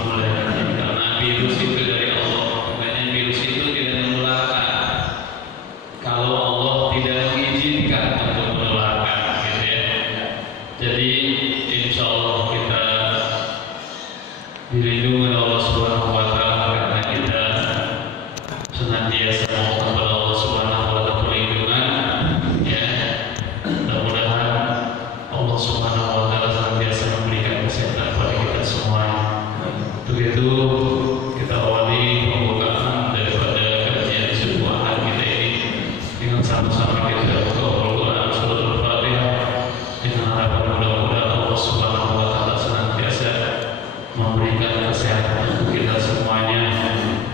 karena virus itu dari Allah. Makanya virus itu tidak menularkan kalau Allah tidak mengizinkan untuk menularkan, gitu ya. Jadi insya Allah kita dilindungi oleh Allah Subhanahu wa Ta'ala karena kita senantiasa mohon kepada Allah Subhanahu wa Ta'ala perlindungan, ya. Mudah-mudahan Allah Subhanahu wa Ta'ala senantiasa memberikan kesehatan kepada kita semua. Untuk itu kita awali pembukaan daripada kajian sebuah hari kita ini dengan sama-sama kita berdoa Al-Quran Surah Al-Fatihah dengan harapan mudah-mudahan Allah Subhanahu wa Ta'ala senantiasa memberikan kesehatan untuk kita semuanya.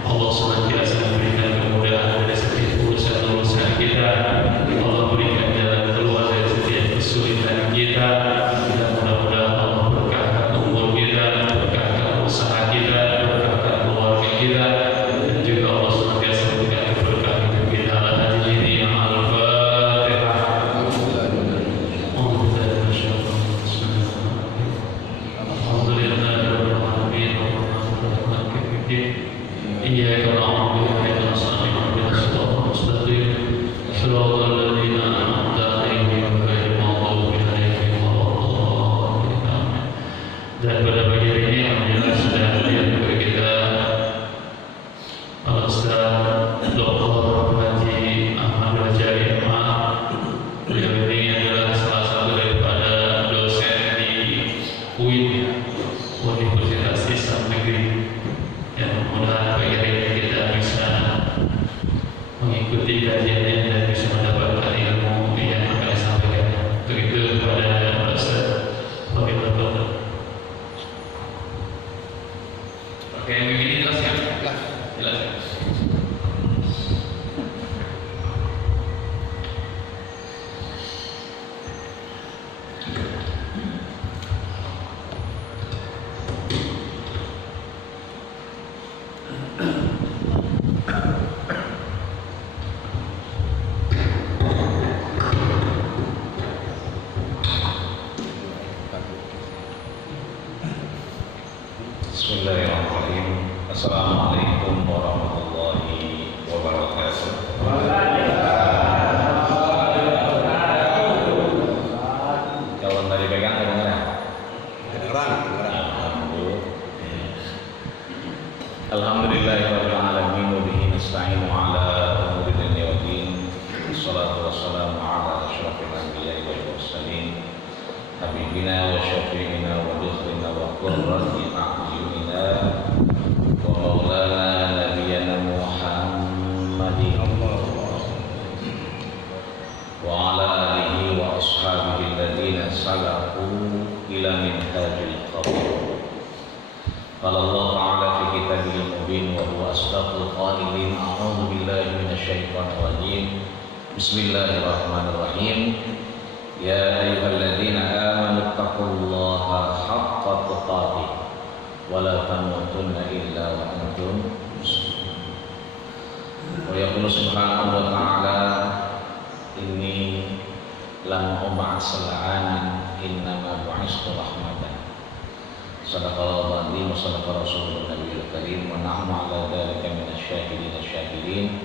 Allah senantiasa memberikan kemudahan dari setiap urusan-urusan kita. Allah berikan jalan keluar dari setiap kesulitan kita. Dan mudah-mudahan Allah berkahkan umur kita, berkahkan usaha kita, berkahkan keluarga kita, dan juga Allah senantiasa memberikan keberkahan hidup kita. Al-Fatihah. إياك نعبد وإياك نستعين اهدنا الصراط المستقيم صراط الذين أنعمت عليهم غير المغضوب عليهم ولا الضالين. Dan pada pagi hari ini alhamdulillah sudah hadir kepada kita Al-Ustaz Dr. Haji Ahmad Rajai Ahmad. Beliau ini adalah salah satu daripada dosen di UIN, Universitas Islam Negeri. Yang mudah-mudahan pagi hari ini kita bisa mengikuti kajiannya dan bisa mendapatkan ilmu yang akan disampaikan. Untuk itu kepada Ustaz Fadil. Oke, yang begini jelas kan? Jelas. Bismillahirrahmanirrahim. Assalamualaikum warahmatullahi wabarakatuh. Kalau tadi pegang kedengeran? Kedengeran. Alhamdulillahirabbil alamin wa bihi nasta'inu ala umuri dunya wa din. Wassalatu wassalamu ala asyrafil anbiya'i wal mursalin. Habibina wa syafi'ina wa dhikhrina wa qurrati a'yunina wa maulana nabiyyana Muhammadin wa ala alihi wa ashabihi alladhina salaku ila minhajil qabr. Qala Allah ta'ala fi kitabil mubin wa huwa asdaqul qailin. A'udzu billahi minasyaitonir rajim. Bismillahirrahmanirrahim. Ya ayyuhalladzina amanu taqullaha haqqa tuqatih wa la tamutunna illa wa antum muslimun. Wa yaqulu subhanahu wa ta'ala inni lam ub'ats la'anan innama bu'istu rahmatan. Sadaqallahu wa sadaqa rasulun nabiyul karim wa nahnu ala dzalika minasyahidin asyahidin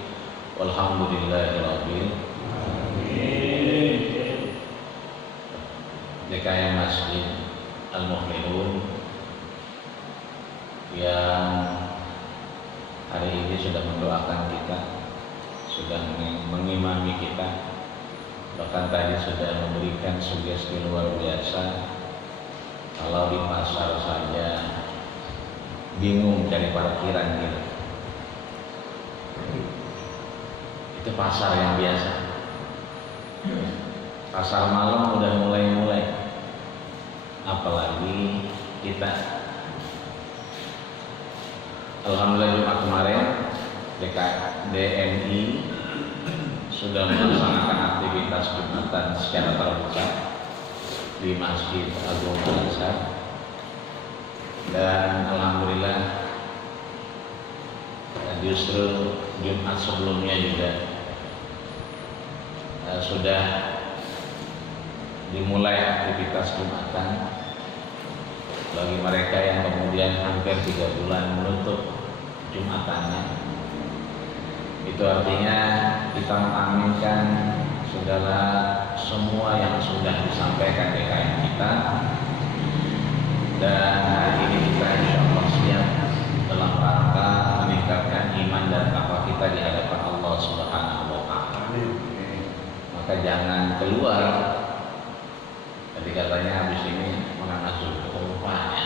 walhamdulillahi rabbil alamin. DKM Masjid Al-Mu'minun yang hari ini sudah mendoakan kita, sudah mengimami kita, bahkan tadi sudah memberikan sugesti luar biasa. Kalau di pasar saja bingung cari parkiran gitu, itu pasar yang biasa. Pasar malam udah mulai, apalagi kita. Alhamdulillah Jumat kemarin DMI sudah melaksanakan aktivitas Jumatan secara terbuka di Masjid Agung Al-Azhar, dan alhamdulillah justru Jumat sebelumnya juga sudah dimulai aktivitas Jumatan bagi mereka yang kemudian hampir 3 bulan menutup Jumatannya. Itu artinya kita mengaminkan segala semua yang sudah disampaikan DKM kita, dan hari ini kita insya Allah siap dalam rangka meningkatkan iman dan takwa kita di hadapan Allah Subhanahu wa Ta'ala. Maka jangan keluar. Tadi katanya habis ini menganas rupanya.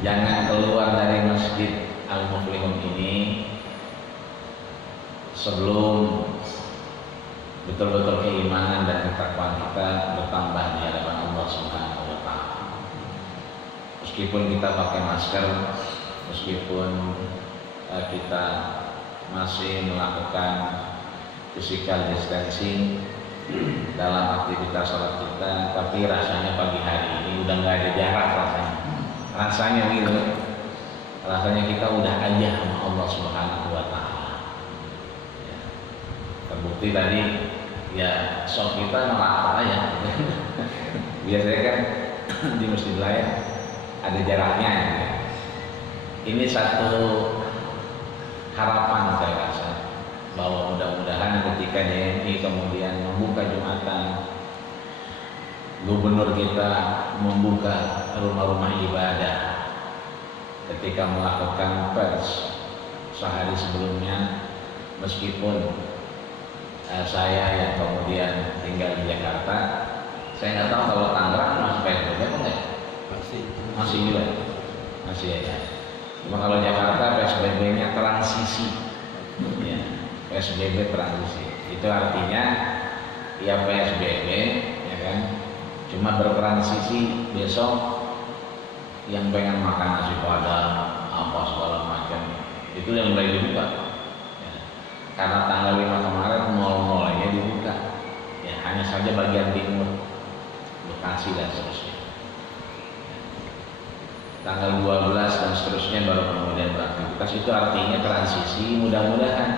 Jangan keluar dari Masjid Al-Muflihun ini sebelum betul-betul keimanan dan ketakwaan kita bertambah di hadapan Allah Subhanahu wa Ta'ala. Meskipun kita pakai masker, meskipun kita masih melakukan physical distancing dalam aktivitas sholat kita, tapi rasanya pagi hari ini udah nggak ada jarak rasanya gitu. Rasanya kita udah aja sama Allah Subhanahu wa Ta'ala. Ya. Terbukti tadi ya sholat kita malah ya. Biasanya kan di masjid lain ada jaraknya gitu. Ini satu harapan saya rasa, bahwa mudah-mudahan ketika DMI kemudian membuka Jumatan, gubernur kita membuka rumah-rumah ibadah, ketika melakukan pers sehari sebelumnya, meskipun saya yang kemudian tinggal di Jakarta, saya nggak tahu kalau Tangerang masih PSBB apa enggak? Masih juga, masih ya. Cuma kalau Jakarta PSBB-nya transisi, ya, PSBB transisi. Itu artinya ya PSBB, ya kan? Cuma bertransisi, besok yang pengen makan nasi padang apa segala macam itu yang mulai dibuka. Ya. Karena tanggal 5 kemarin mall-mallnya dibuka. Ya, hanya saja bagian timur, Bekasi dan seterusnya. Tanggal 12 dan seterusnya baru kemudian beraktivitas. Itu artinya transisi. Mudah-mudahan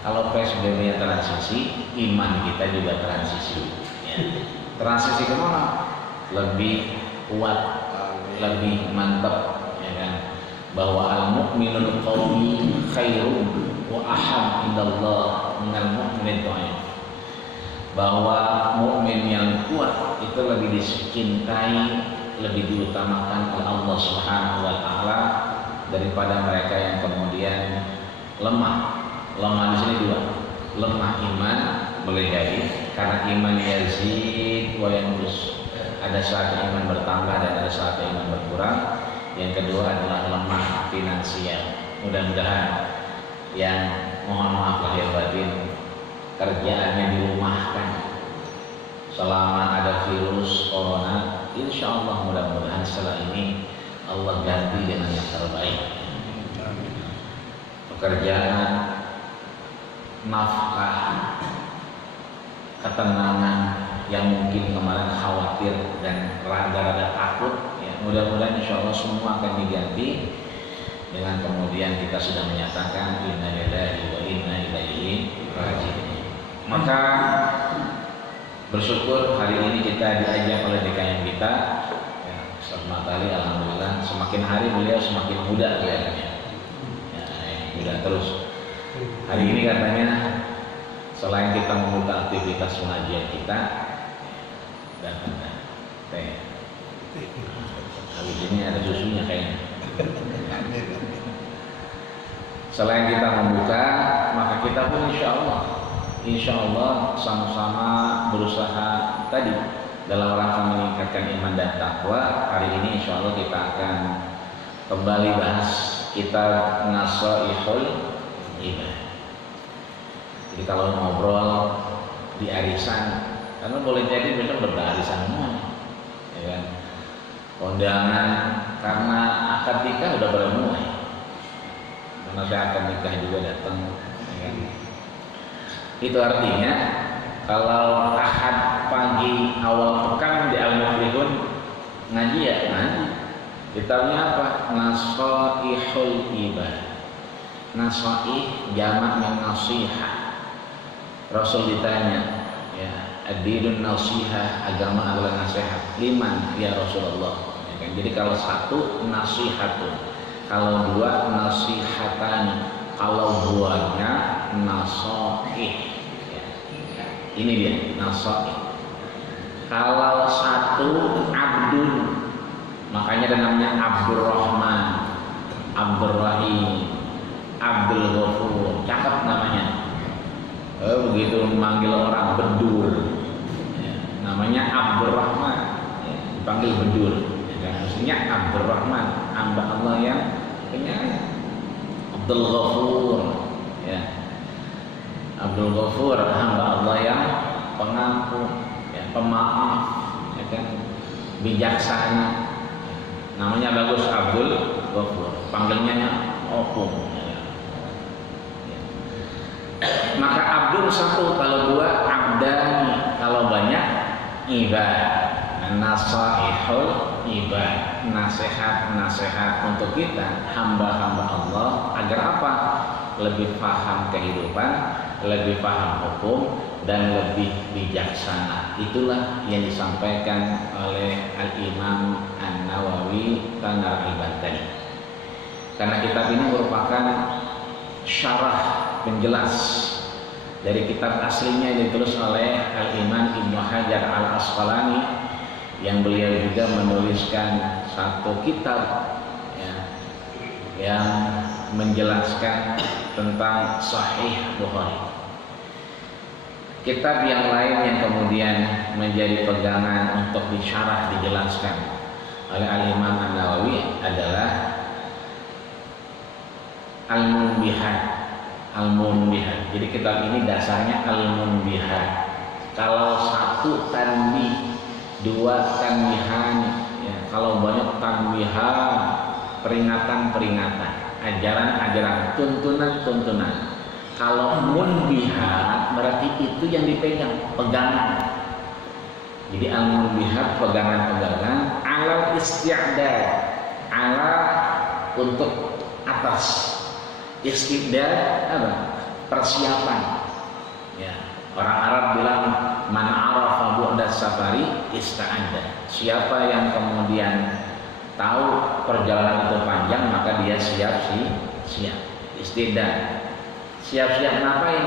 kalau PSBB-nya transisi, iman kita juga transisi. Ya. Transisi kemana? Lebih kuat, lebih mantap, ya kan? Bahwa al-mu'minul qawi khairun wa ahab indallah minal mu'minid dhaif. Bahwa mukmin yang kuat itu lebih dicintai, lebih diutamakan oleh Allah Subhanahu wa Ta'ala daripada mereka yang kemudian lemah. Lemah di sini dua, lemah iman boleh jadi karena iman yazid wa yanqus. Ada saat iman bertambah dan ada saat iman berkurang. Yang kedua adalah lemah finansial. Mudah-mudahan yang mohon maaf lahir batin kerjaannya dirumahkan selama ada virus corona, insya Allah mudah-mudahan setelah ini Allah ganti dengan yang terbaik. Pekerjaan, nafkah, ketenangan yang mungkin kemarin khawatir dan rada-rada takut, ya, mudah-mudahan insya Allah semua akan diganti dengan kemudian kita sudah menyatakan inna lillahi wa inna ilaihi raji'un. Maka bersyukur hari ini kita diajak oleh DKM kita, ya, Ustaz Tali, alhamdulillah semakin hari beliau semakin muda kelihatannya, ya, muda terus. Hari ini katanya selain kita membuka aktivitas pengajian kita dan teh, habis ini ada susunya kayaknya. Selain kita membuka, maka kita pun insya Allah sama-sama berusaha tadi dalam rangka meningkatkan iman dan takwa. Hari ini insya Allah kita akan kembali bahas kitab Nasaihul Iman. Jadi kalau ngobrol di arisan, karena boleh jadi benar berarisan semua, ya kan? Kondangan karena akad nikah udah mulai, karena saya akad nikah juga datang, ya kan? Itu artinya kalau ahad pagi awal pekan di Al-Muflihun ngaji ya ngaji. Kitabnya apa? Nasaihul Ibadah. Nasaih jamak min nasihah. Rasul ditanya, ya, ad-dinun nasihah, agama adalah nasihat. Liman ya Rasulullah. Ya kan? Jadi kalau satu nasihatun, kalau dua nasihatan, kalau duanya nasoih. Ya. Ini dia nasoih. Kalau satu abdun, makanya ada namanya Abdurrahman, Abdurrahim, Abdul Ghafur, cakep namanya. Begitu memanggil orang bedur, ya, namanya Abdurrahman, ya, dipanggil bedur, ya, maksudnya Abdurrahman, hamba Allah yang penyayang. Abdul Ghafur, ya, Abdul Ghafur, hamba Allah yang pengampun, ya, pemaaf, ya kan, bijaksana. Namanya bagus, Abdul Ghafur, panggilnya opung. Maka abdul satu, kalau dua abdani, kalau banyak ibad. Nasaihul ibad, nasihat untuk kita hamba-hamba Allah agar apa? Lebih paham kehidupan, lebih paham hukum, dan lebih bijaksana. Itulah yang disampaikan oleh Al-Imam An-Nawawi Tanar Al-Bantani. Karena kitab ini merupakan syarah penjelas dari kitab aslinya yang ditulis oleh Al-Imam Ibnu Hajar Al-Asqalani, yang beliau juga menuliskan satu kitab, ya, yang menjelaskan tentang Sahih Bukhari. Kitab yang lain yang kemudian menjadi pegangan untuk disyarah, dijelaskan oleh Al-Imam An-Nawawi adalah Al-Munbihat. Al-Munbihat. Jadi kitab ini dasarnya Al-Munbihat. Kalau satu tanbih, dua tanbihan, ya, kalau banyak tanbihan, peringatan-peringatan, ajaran-ajaran, tuntunan-tuntunan. Kalau munbihat berarti itu yang dipegang, pegangan. Jadi al-munbihat, pegangan-pegangan, alal isti'dad, ala untuk atas. Istidad apa? Persiapan. Ya, orang Arab bilang man arafa bu'da safari ista'adda. Siapa yang kemudian tahu perjalanan itu panjang, maka dia siap. Istidad. Siap-siap ngapain?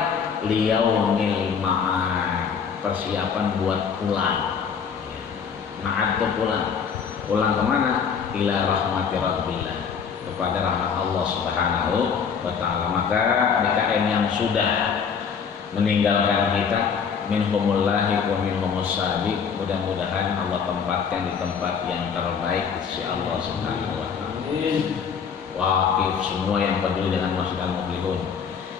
Liyaumil ma'ad. Persiapan buat pulang. Ma'ad itu pulang. Pulang kemana? Ila rahmati rabbillah, kepada rahmat Allah Subhanahu wa ta'ala. Maka DKM yang sudah meninggalkan kita, minhumullahi wa minhumus sabiq, mudah-mudahan Allah tempatkan di tempat yang terbaik di sisi Allah Subhanahu wa ta'ala. Waqif semua yang peduli dengan Masjid Al-Muflihun,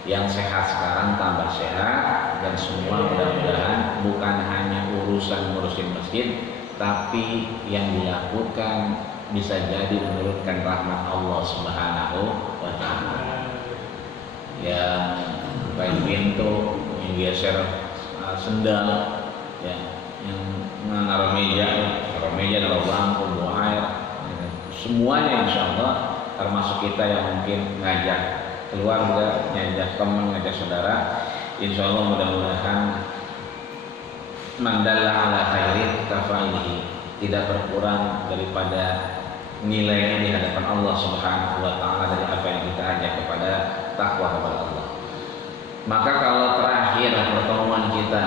yang sehat sekarang tambah sehat, dan semua mudah-mudahan bukan hanya ngurusin masjid, tapi yang dilakukan bisa jadi menurunkan rahmat Allah Subhanahu wa ta'ala. Yang baik pintu, yang geser sendal, ya, yang naruh meja, naruh bangku, bawa air, semuanya insya Allah, termasuk kita yang mungkin ngajak keluarga, ngajak teman, ngajak saudara, insya Allah mudah-mudahan mandalla ala khairin kafailihi, tidak berkurang daripada nilainya di hadapan Allah Subhanahu wa ta'ala dari apa yang kita ajak kepada takwa kepada Allah. Maka kalau terakhir pertemuan kita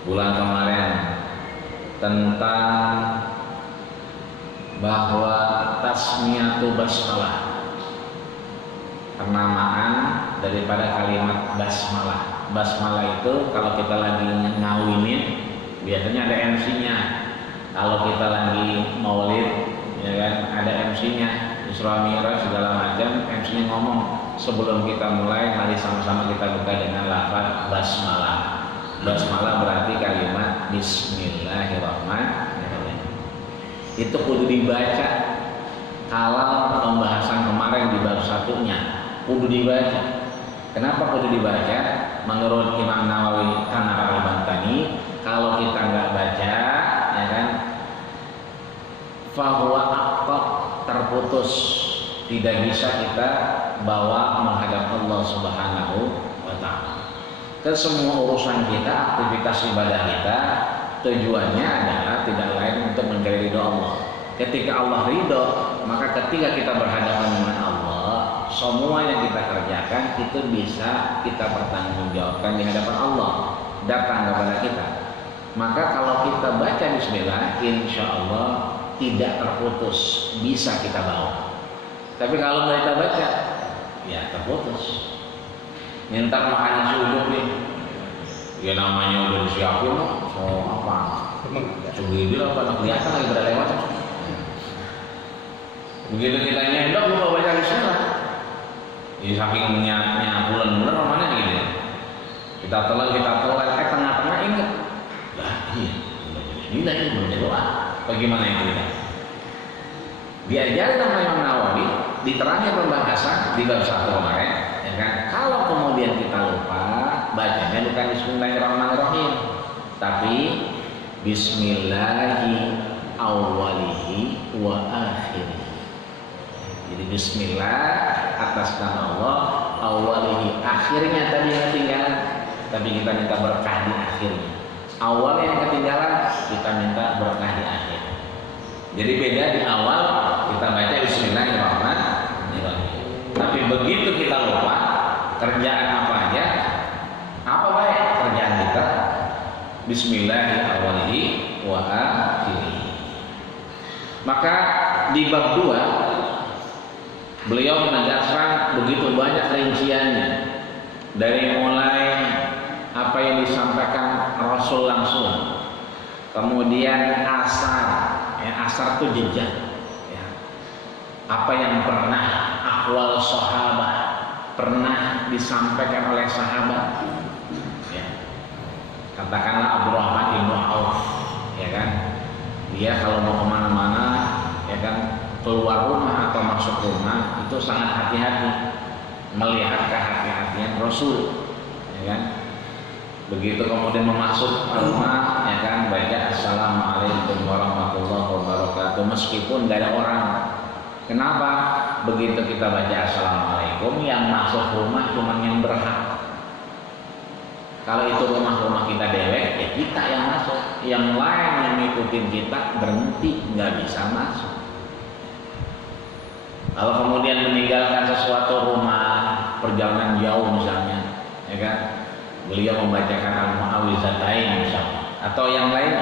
bulan kemarin tentang bahwa tasmiyatu basmalah, penamaan daripada kalimat basmalah. Basmalah itu kalau kita lagi ngawinin biasanya ada MC-nya. Kalau kita lagi maulid, ya kan, ada MC-nya, Isra Mi'raj segala macam, MC-nya ngomong sebelum kita mulai, mari sama-sama kita buka dengan lafaz basmalah. Basmalah berarti kalimat Bismillahirrahmanirrahim. Itu kudu dibaca. Kalau pembahasan kemarin di bab satunya kudu dibaca. Kenapa kudu dibaca? Menurut Imam Nawawi Tanar Al-Bantani, kalau kita nggak baca, ya kan, fahuwa aqtab, terputus, tidak bisa kita bawa menghadap Allah Subhanahu wa Ke semua urusan kita, aktivitas ibadah kita, tujuannya adalah tidak lain untuk mencari ridho Allah. Ketika Allah ridho, maka ketika kita berhadapan dengan Allah, semua yang kita kerjakan itu bisa kita pertanggungjawabkan di hadapan Allah, datang kepada kita. Maka kalau kita baca Bismillah, insya Allah tidak terputus, bisa kita bawa. Tapi kalau nggak kita baca, ya terputus. Minta makan nasi uduk nih, ya namanya udah disiapin, apa? Segini apa? Kelihatan lagi pada lewat. Begitu kita nyendok, lupa baca Bismillah. Ini saking niatnya bulan-bulan romanya gini. Kita telan, tengah-tengah ingat. Lah iya, Bismillah ini baca doa. Bagaimana itu kita? Diajarin sama Imam Nawawi, diterangin pembahasan di bab 1 kemarin. Ya kan? Kalau kemudian kita lupa, bacanya bukan Bismillahirrahmanirrahim, tapi Bismillahi awwalihi wa akhirih. Jadi Bismillah atas nama Allah, awwalihi, akhirnya tadi yang ketinggalan, tapi kita minta berkah di akhirnya. Awal yang ketinggalan, kita minta berkah di akhir. Jadi beda, di awal kita baca Bismillahirrahmanirrahim. Tapi begitu kita lupa kerjaan apa aja, apa baik kerjaan kita, Bismillahirrahmanirrahim wa akhirih. Maka di bab 2 beliau menegaskan begitu banyak rinciannya, dari mulai apa yang disampaikan Rasul langsung, kemudian asar, ya, asar itu jejak, ya, apa yang pernah akwal sahabat, pernah disampaikan oleh sahabat, ya. Katakanlah Abdurrahman bin Auf, ya kan, dia kalau mau kemana-mana, ya kan, keluar rumah atau masuk rumah itu sangat hati-hati, melihat kehati-hatian Rasul, ya kan. Begitu kemudian memasuk rumah, ya kan, baca Assalamualaikum warahmatullahi wabarakatuh, meskipun gak ada orang. Kenapa? Begitu kita baca Assalamualaikum, yang masuk rumah cuma yang berhak. Kalau itu rumah-rumah kita dewek, ya kita yang masuk, yang lain yang ngikutin kita berhenti, nggak bisa masuk. Kalau kemudian meninggalkan sesuatu rumah, perjalanan jauh misalnya, ya kan, beliau membacakan Al-Mu'awwizatain misalnya, atau yang lain.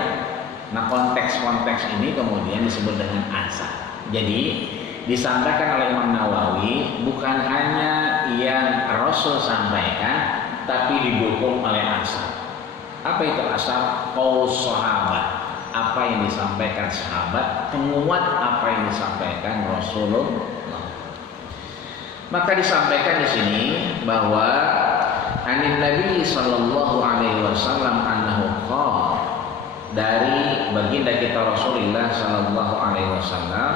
Nah, konteks-konteks ini kemudian disebut dengan asar. Jadi disampaikan oleh Imam Nawawi bukan hanya yang Rasul sampaikan, tapi didukung oleh asar. Apa itu asar? Qaul sahabat, apa yang disampaikan sahabat, penguat apa yang disampaikan Rasulullah. Maka disampaikan di sini bahwa Anin Nabi sallallahu alaihi wasallam annahu qala, dari baginda kita Rasulullah sallallahu alaihi wasallam,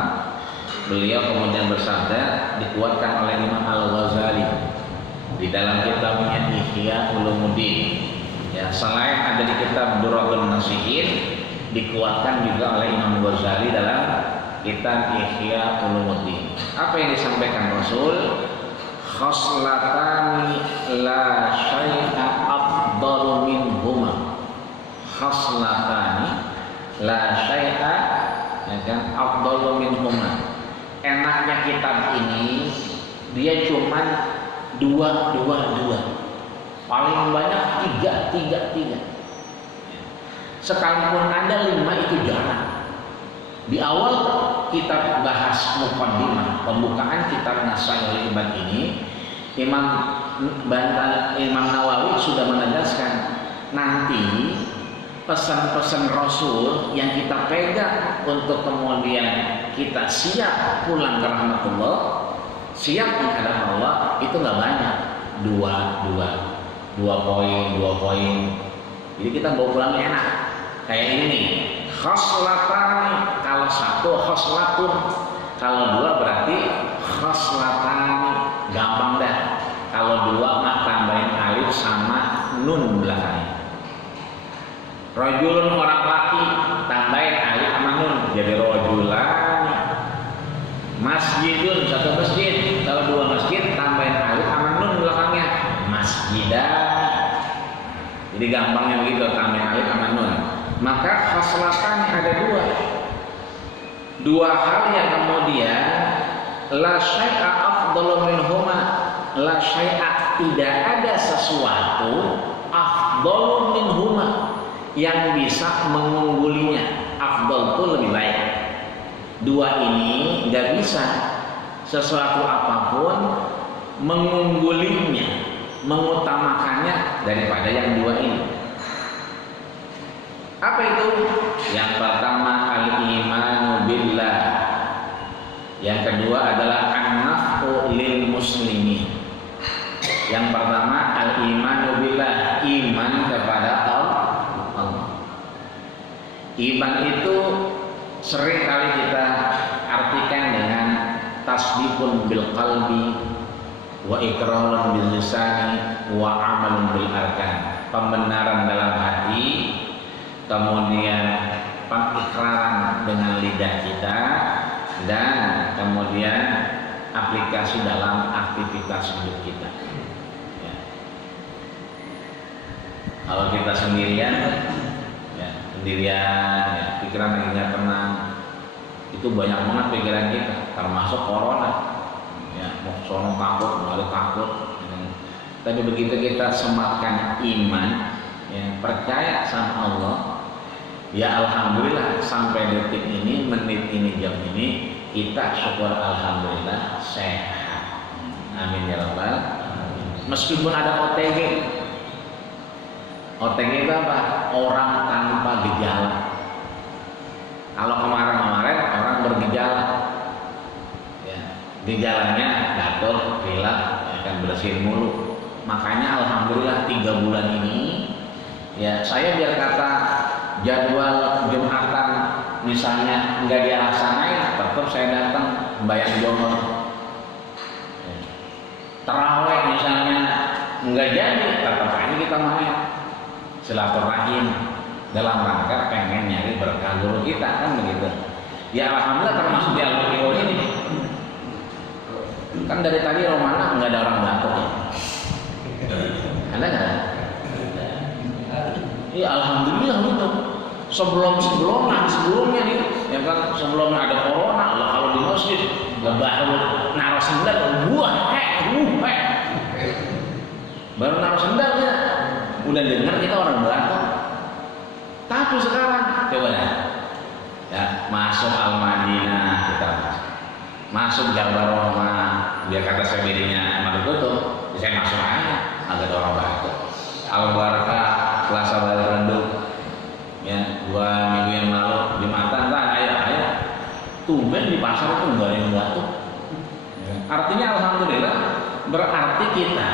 beliau kemudian bersabda, dikuatkan oleh Imam Al-Ghazali di dalam kitabnya Ihya Ulumuddin. Ya, selain ada di kitab Durratun Nasihin, dikuatkan juga oleh Imam Ghazali dalam kitab Ihya Ulumuddin. Apa yang disampaikan Rasul? Khoslatani la syai'a afdalu minhuma. Khoslatani la syai'a, ya kan, afdalu minhuma. Enaknya kitab ini dia cuman dua. Paling banyak tiga. Sekalipun ada 5 itu jarang. Di awal kita bahas muqaddimah, pembukaan kitab Nasaihul Ibad ini, Imam Nawawi sudah menegaskan nanti pesan-pesan Rasul yang kita pegang untuk kemudian kita siap pulang ke rahmatullah, siap menghadap Allah, itu nggak banyak, dua poin. Jadi kita bawa pulang enak. Kayak ini nih, khoslatani, kalau satu khoslatun, kalau 2 berarti khoslatani, gampang dah. Kalau 2 mah tambahin alif sama nun belakangnya. Rajulun, orang laki, tambahin alif sama nun jadi rajulani. Masjidun, satu masjid, kalau 2 masjid tambahin alif sama nun belakangnya, masjidan. Jadi gampangnya begitu, tambahin alif sama nun. Maka khoslatannya ada dua hal yang kemudian la syai'a afdalu minhuma, la syai'a, tidak ada sesuatu afdalu minhuma yang bisa mengunggulinya. Afdal itu lebih baik. Dua ini nggak bisa sesuatu apapun mengunggulinya, mengutamakannya daripada yang dua ini. Apa itu? Yang pertama al-imanu billah. Yang kedua adalah an-naf'u lil muslimin. Yang pertama al-imanu billah, iman kepada Allah. Iman itu sering kali kita artikan dengan tasdiqun bil qalbi wa iqrarun bil lisani wa amalun bil arkan. Pembenaran dalam hati, kemudian pengikraran dengan lidah kita, dan kemudian aplikasi dalam aktivitas hidup kita. Ya. Kalau kita sendirian, ya, pikiran lagi nggak tenang, itu banyak banget pikiran kita, termasuk corona. Ya, mau sono takut, mau takut. Tapi begitu kita sematkan iman, ya, percaya sama Allah, ya alhamdulillah sampai detik ini, menit ini, jam ini kita syukur alhamdulillah sehat. Amin ya rabbal alamin. Meskipun ada OTG. OTG itu apa? Orang tanpa gejala. Kalau kemarin-kemarin orang bergejala, ya, gejalanya batuk, pilek, ya kan, bersihin mulut. Makanya alhamdulillah 3 bulan ini, ya saya biar kata jadwal Jumatan misalnya nggak dia laksanain, tetap saya datang bayang Johor. Ya. Taraweh misalnya nggak jadi, tetap aja kita main silaturahim dalam rangka pengen nyari berkah guru kita, kan begitu. Ya alhamdulillah termasuk di Al-Qur'an ini. Kan dari tadi Romana nggak ada orang batuk ya. Ada nggak? Iya alhamdulillah gitu. Sebelumnya nih, ya kan, sebelum ada corona, lah kalau di masjid nggak baru naruh sendal, baru naruh sendal ya. Udah dengar kita orang batuk. Tapi sekarang coba ya, masuk Al-Madinah kita masuk Jabal Rahmah, biar kata saya bedanya sama tutup, saya masuk aja, agak orang batuk. Al-Barakah, Plaza Bandung, ya 2 minggu yang lalu Jumatan, ayo, tumben di pasar itu nggak ada yang batuk. Artinya alhamdulillah, berarti kita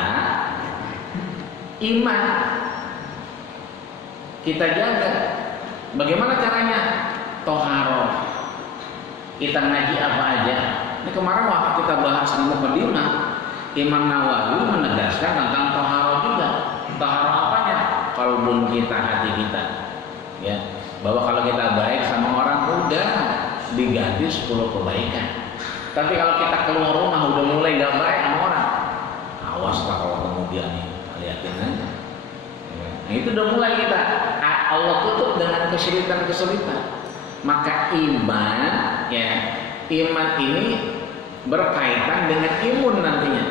iman kita jaga. Bagaimana caranya? Toharoh. Kita ngaji apa aja. Ini kemarin waktu kita bahas di Muqaddimah, Imam Nawawi menegaskan tentang toharoh juga. Toharoh apanya? Qalbun kita, hati kita. Ya, bahwa kalau kita baik sama orang udah diganti 10 kebaikan. Tapi kalau kita keluar rumah udah mulai gak baik sama orang, awas lah kalau kemudian lihatin aja. Nah, itu udah mulai kita. Allah tutup dengan kesulitan-kesulitan. Maka iman, ya, iman ini berkaitan dengan imun nantinya.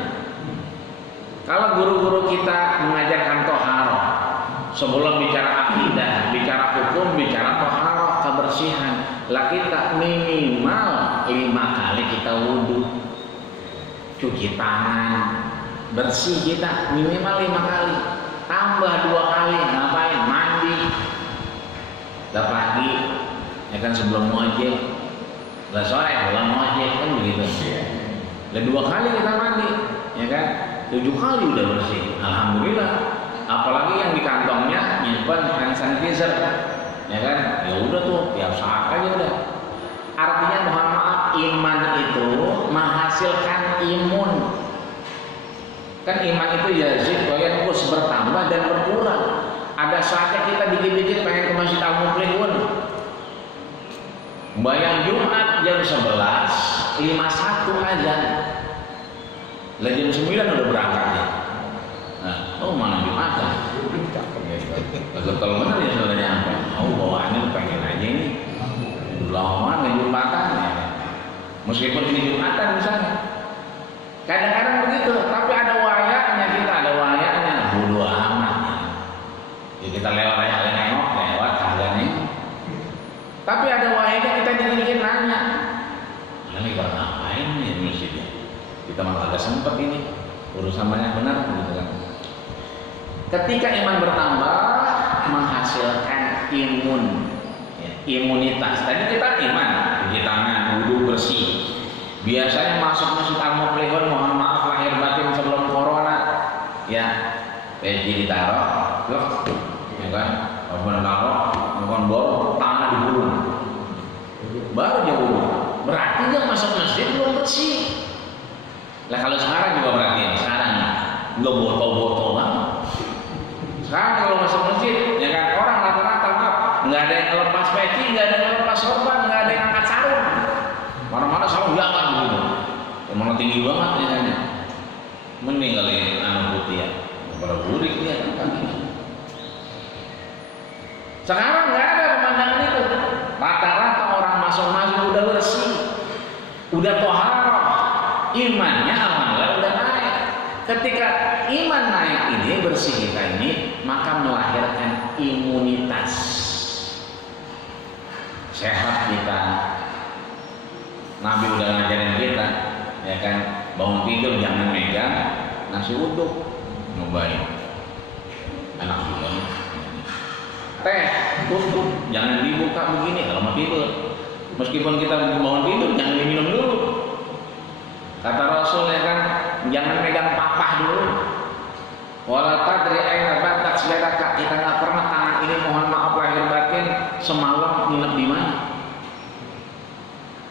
Kalau guru-guru kita mengajarkan toharoh, sebelum bicara akidah, bicara hukum, bicara toharoh, kebersihan, lah kita minimal 5 kali kita wudhu, cuci tangan, bersih kita minimal 5 kali, tambah 2 kali ngapain? Mandi. Udah pagi, ya kan, sebelum ngojek, udah sore pulang ngojek, kan begitu. Udah 2 kali kita mandi, ya kan, 7 kali udah bersih, alhamdulillah. Apalagi yang di kantongnya nyimpen hand sanitizer, ya kan, ya udah tuh tiap saat aja udah. Artinya mohon maaf, iman itu menghasilkan imun. Kan iman itu yazid wa yanqus, bertambah dan berkurang. Ada saatnya kita dikit-dikit pengen ke Masjid Al-Muflihun, bayang Jumat jam 11, 51 azan, lah jam 9 udah berangkat ya. Nah, mana Jumatan? Getol mana ya sebenarnya apa? Oh bawaannya pengen aja ini. Lama nggak Jumatan ya. Meskipun ini Jumatan misalnya. Kadang-kadang begitu, tapi ada wayaknya kita, ada wayaknya bodo amat. Ya kita lewat aja, ada nengok, lewat, ada nengok. Tapi ada wayaknya kita dikit-dikit nanya. Ini kalau ngapain nih masjidnya? Kita malah agak sempet ini urusan banyak benar gitu kan. Ketika iman bertambah menghasilkan imunitas. Tadi kita iman, cuci tangan, wudu bersih. Biasanya masuk masjid Al-Muflihun, mohon maaf lahir batin sebelum corona, ya peci ditaruh, loh, ya kan, apa naruh, bukan baru tangan digulung, baru dia wudu. Berarti dia masuk masjid belum bersih. Lah kalau sekarang juga berarti sekarang nggak botol-botol banget. Sekarang kalau masuk masjid, ya kan orang rata-rata maaf, nggak ada yang lepas peci, nggak ada yang lepas sorban, nggak ada yang angkat sarung. Mana-mana sarung jangan gitu. Mana tinggi banget ya kan. Mending kali anak putih ya, pada burik ya kan. Sekarang nggak ada pemandangan itu. Rata-rata orang masuk masjid udah bersih, udah tohara, imannya alhamdulillah udah naik. Ketika iman naik ini, bersih kita ini, maka melahirkan imunitas. Sehat kita. Nabi udah ngajarin kita, ya kan, bangun tidur jangan megang nasi uduk, nyobain. Enak juga. Teh tutup, jangan dibuka begini kalau mau tidur. Meskipun kita bangun tidur jangan diminum dulu. Kata Rasul ya kan, jangan megang papah dulu. Wala tadri aina batat syadaka. Kita nggak pernah tangan ini mohon maaf lahir batin semalam nginep di mana.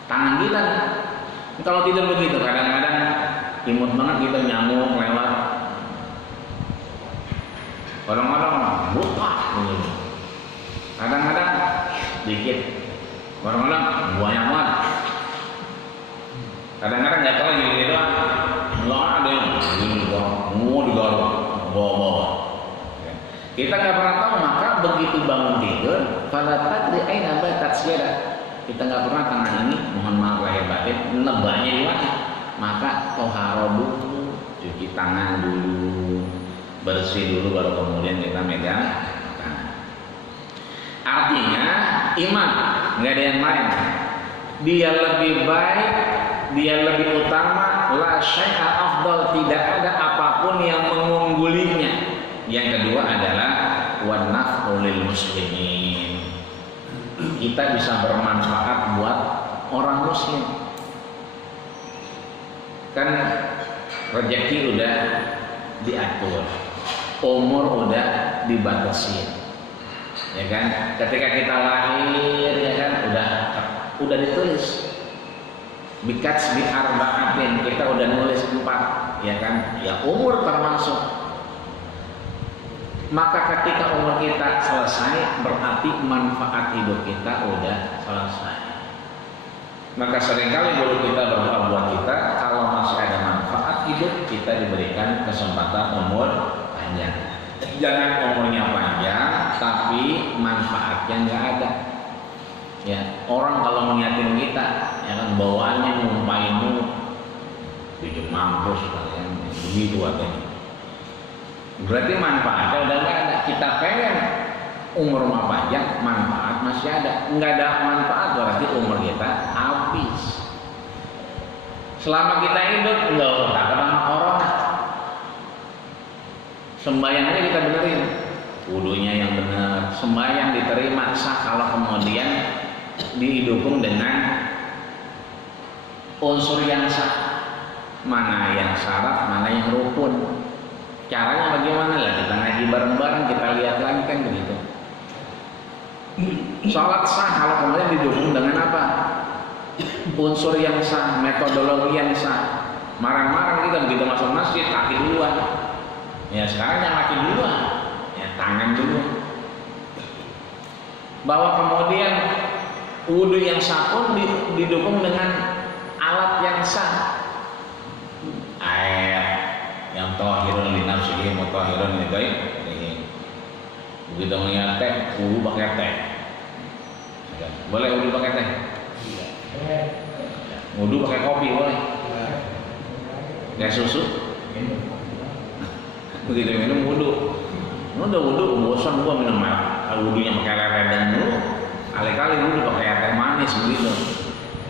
Tangan kita. Kalau tidur begitu kadang-kadang imut banget kita nyamuk lewat. Kadang-kadang buka begitu. Kadang-kadang dikit. Kadang-kadang banyak banget. Kadang-kadang nggak tahu gini doang, nggak ada yang ini doang, mau digaruk, bawa-bawa. Kita nggak pernah tahu, maka begitu bangun tidur, pada tadri aina batat syada. Kita nggak pernah tangan ini, mohon maaf lahir batin, nebaknya di mana? Maka toharo dulu, cuci tangan dulu, bersih dulu, baru kemudian kita megang tangan. Artinya iman, nggak ada yang lain. Dia lebih baik, dia lebih utama, la syai'a afdal, tidak ada apapun yang mengunggulinya. Yang kedua adalah wan naf'u lil muslimin. Kita bisa bermanfaat buat orang muslim. Kan rezeki udah diatur, umur udah dibatasi, ya kan? Ketika kita lahir, ya kan, udah ditulis. Bikats bi arba'atin, kita udah nulis 4, ya kan? Ya umur termasuk. Maka ketika umur kita selesai, berarti manfaat hidup kita udah selesai. Maka seringkali guru kita berdoa buat kita, kalau masih ada manfaat hidup, kita diberikan kesempatan umur panjang. Jangan umurnya panjang, tapi manfaatnya nggak ada. Ya, orang kalau ngeliatin kita, ya kan, bawaannya numpain dulu, bikin mampus kalian, begitu katanya. Berarti manfaatnya udah nggak ada. Kita pengen umur panjang, manfaat masih ada. Nggak ada manfaat berarti umur kita habis. Selama kita hidup nggak usah takut sama corona. Sembahyangnya kita benerin, wudunya yang benar, sembahyang diterima sah kalau kemudian didukung dengan unsur yang sah. Mana yang syarat, mana yang rukun. Caranya bagaimana lah, kita ngaji bareng-bareng, kita lihat lagi kan begitu. Sholat sah kalau kemudian didukung dengan apa? Unsur yang sah, metodologi yang sah. Marang-marang kita begitu masuk masjid, kaki duluan. Ya sekarang yang kaki duluan, ya tangan dulu. Bahwa kemudian wudhu yang sah pun didukung dengan alat yang sah. Air yang tahirun li nafsihi mutahhirun li ghairihi. Begitu melihat teh, wudu pakai teh. Boleh wudu pakai teh? Wudu pakai kopi boleh? Kayak susu? Begitu minum wudu. Udah wudu, bosan gua minum wudunya pakai lereng dulu. Kali-kali wudu pakai teh manis begitu.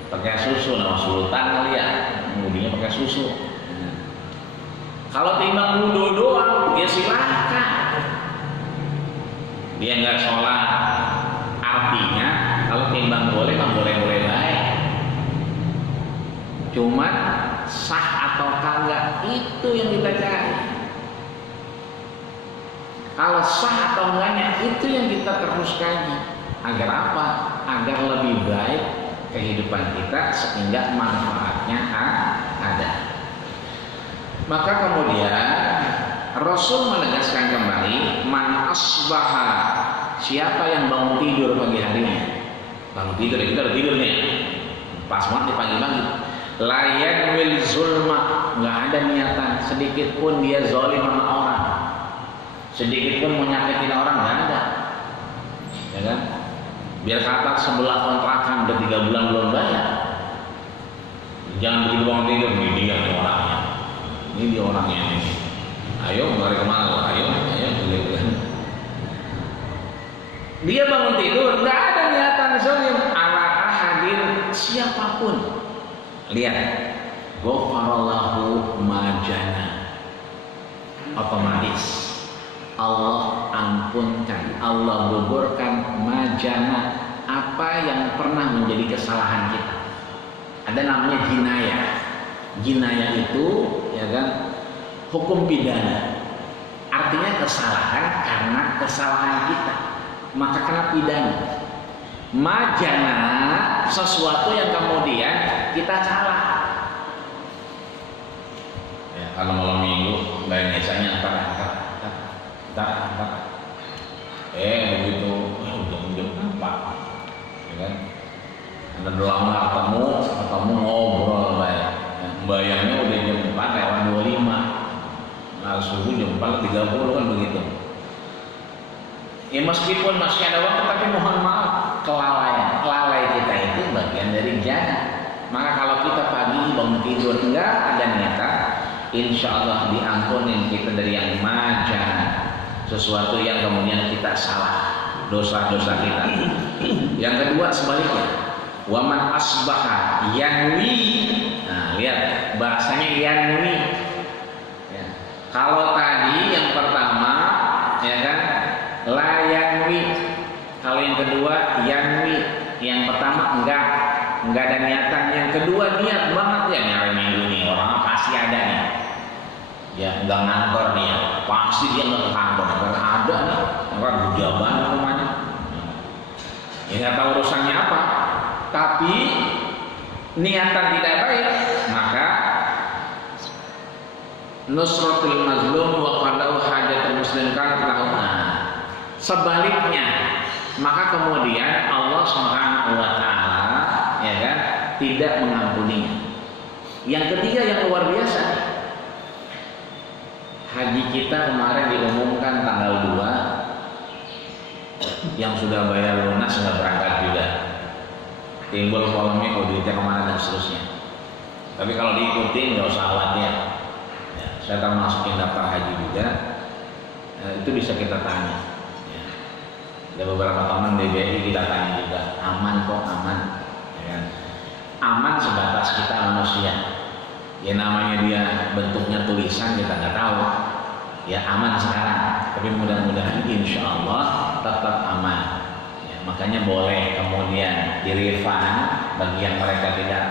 Pakai susu, nama sultan kali ya. Wudunya pakai susu. Kalau timbang wudu doang, ya silakan. Dia nggak sholat. Artinya kalau timbang boleh mah boleh-boleh baik. Cuman sah atau kagak itu yang kita cari. Kalau sah atau enggaknya itu yang kita terus kaji. Agar apa? Agar lebih baik kehidupan kita sehingga manfaatnya ada. Maka kemudian Rasul menegaskan kembali, man asbaha, siapa yang bangun tidur pagi harinya, bangun tidur kita udah tidur nih, pas banget nih pagi-pagi, layan wil zulma, nggak ada niatan sedikit pun dia zalim sama orang, sedikit pun menyakitin orang, nggak ada, ya kan? Biar kata sebelah kontrakan udah 3 bulan belum bayar, jangan begitu bangun tidur, ini dia nih orangnya, ini dia orangnya nih. Ayo mari kemana lo? Ayo begitu kan. Dia bangun tidur, nggak ada niatan zalim ala ahadin siapapun. Lihat, ghafarallahu majana. Otomatis Allah ampunkan, Allah gugurkan majana apa yang pernah menjadi kesalahan kita. Ada namanya jinayah. Jinayah itu, ya kan, hukum pidana. Artinya kesalahan karena kesalahan kita, maka kena pidana. Majana sesuatu yang kemudian kita salah. Ya, kalau malam minggu biasanya antar. Begitu jam 4, ya kan? Anda udah lama ketemu ngobrol baik. Bayangnya udah jam 4 lewat 25. Nah, subuh jam 4.30 kan begitu. Ya meskipun masih ada waktu, tapi mohon maaf, kelalaian, lalai kita itu bagian dari jana. Maka kalau kita pagi bangun tidur enggak ada niatan, insya Allah diampunin kita dari yang majana, sesuatu yang kemudian kita salah, dosa-dosa kita. Yang kedua sebaliknya, waman asbaha yanwi. Nah lihat bahasanya yanwi. Ya. Kalau tadi yang pertama, ya kan, la yanwi. Kalau yang kedua yanwi. Yang pertama enggak ada niatan. Yang kedua niat banget ya, nyari minggu nih orang pasti ada nih. Ya enggak ngantor nih ya, pasti dia nggak ke kantor karena ada nih, kan bujaban rumahnya. Ya nggak tahu urusannya apa, tapi niatan tidak baik, maka nusratul mazlum wa qadau hajatul muslim kan lahuna. Sebaliknya, maka kemudian Allah Subhanahu wa taala, ya kan, tidak mengampuninya. Yang ketiga yang luar biasa, haji kita kemarin diumumkan tanggal 2, yang sudah bayar lunas nggak berangkat juga. Timbul polemik, duitnya kemana dan seterusnya. Tapi kalau diikuti nggak usah khawatir. Ya, saya akan masukin daftar haji juga. Itu bisa kita tanya. Ya. Ada beberapa teman DBI kita tanya juga, aman kok, aman. Ya kan? Aman sebatas kita manusia. Ya namanya dia bentuknya tulisan kita nggak tahu. Ya aman sekarang, tapi mudah-mudahan insya Allah tetap aman. Ya, makanya boleh kemudian di-refund bagi yang mereka tidak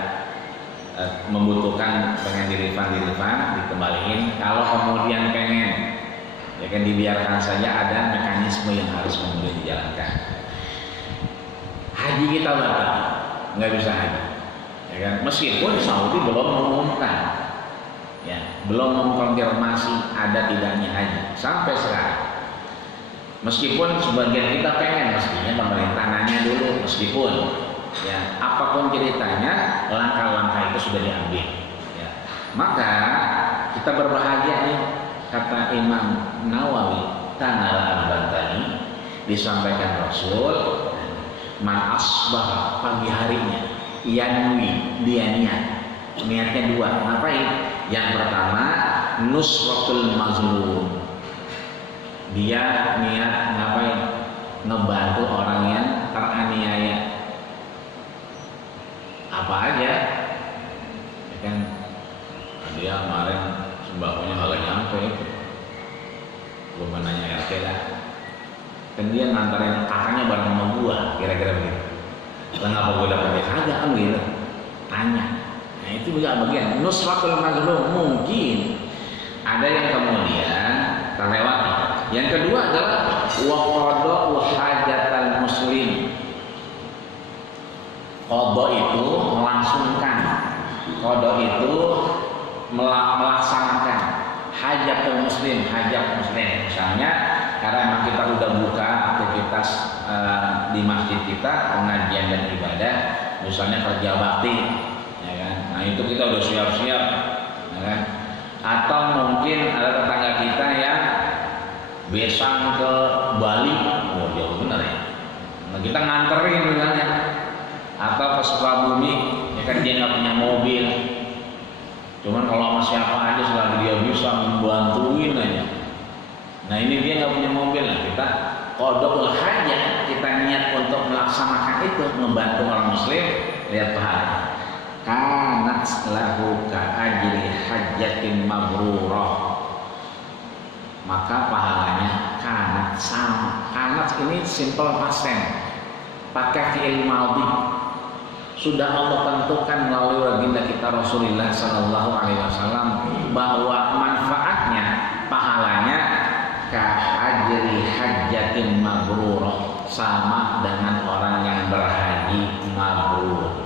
membutuhkan, pengen di-refund dikembaliin. Kalau kemudian pengen, ya kan dibiarkan saja, ada mekanisme yang harus kemudian dijalankan. Haji kita batal, nggak bisa haji. Ya kan? Meskipun Saudi belum mengumumkan, ya, belum mengkonfirmasi ada tidaknya haji sampai sekarang. Meskipun sebagian kita pengen, mestinya pemerintah nanya dulu, meskipun ya apapun ceritanya langkah-langkah itu sudah diambil. Ya. Maka kita berbahagia nih, kata Imam Nawawi Tanara Al-Bantani, disampaikan Rasul, man asbah pagi harinya yanwi dia niatnya dua, ngapain? Yang pertama nusratul mazlum, dia niat ngapain? Ngebantu orang yang teraniaya. Apa aja ya kan, dia kemarin sembakonya nggak nyampe, belum nanya RT lah, kan dia nganterin kakaknya bareng sama gua, kira-kira begitu. Kenapa gua dapat dia kagak kan gitu, tanya. Nah itu juga bagian nusratul mazlum. Mungkin ada yang kemudian terlewati. Yang kedua adalah wa qada'u hajatal muslim. Qada itu melangsungkan, qada itu melaksanakan hajatul muslim, hajat muslim. Misalnya karena memang kita udah buka aktivitas di masjid kita, pengajian dan ibadah, misalnya kerja bakti, ya kan? Nah itu kita udah siap-siap, ya kan? Atau mungkin ada tetangga kita yang besang ke Bali, oh jauh benar ya. Nah kita nganterin misalnya, atau ke Sukabumi, ya kan dia nggak punya mobil. Cuman kalau sama siapa aja selagi dia bisa membantuin aja. Nah ini dia nggak punya mobil, lah kita qada'ul hajat, kita niat untuk melaksanakan itu, membantu orang muslim. Lihat pahala, kanat lahu ka'ajri hajatin mabrurah, maka pahalanya kanat sama. Kanat ini simple past tense, pakai fi'il madhi. Sudah Allah tentukan melalui baginda kita Rasulullah Sallallahu Alaihi Wasallam bahwa manfaatnya, pahalanya ka'ajri hajatin mabrurah, sama dengan orang yang berhaji mabrur.